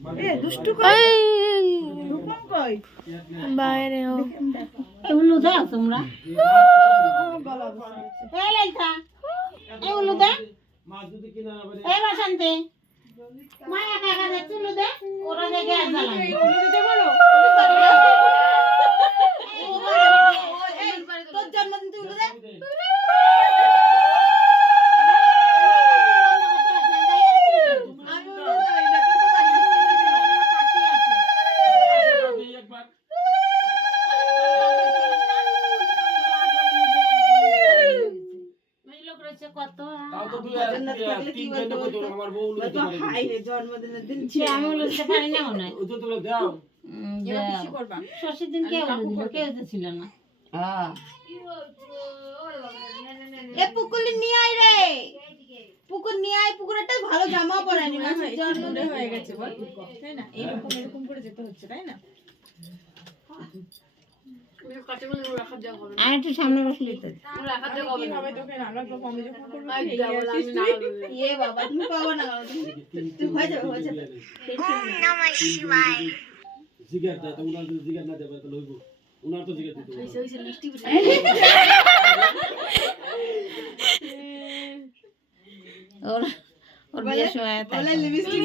এ দুষ্টু কই রূপম কই বাইরে ও এগুলো দাও তোমরা গলা বসে এই লাইতা এগুলো দে এই বাসন্তে মায়া কাকা দে তুলো দে ওরা দে গ্যাস জ্বালায় ওগুলো দিতে পারো তোর জন্মদিন তুই উঠে দে জন্মদিনের দিন আমি বলতে পারি না মনে হয় খুশি করবা ষষ্ঠীর দিন কেউ ছিল না এ পুকুলি নিয়ে আয় রে পুকুর নিয়ে আয় পুকুরটা ভালো জামা পরানি মাসের জন্মদিন হয়ে গেছে বল তাই না এরকম করে যেতে হচ্ছে তাই না আর একটু সামনে বসলে তো কিভাবে তোকে রান্না করব আমি যখন করব এ বাবা তুমি পাবো না তুই হয়ে যাবে নমঃ শিবায় জিগার দা তো উনার যদি জিগার না দেবে তাহলে হইব উনার তো জিগার দিতে ওর বিয়ের সময় লিপস্টিক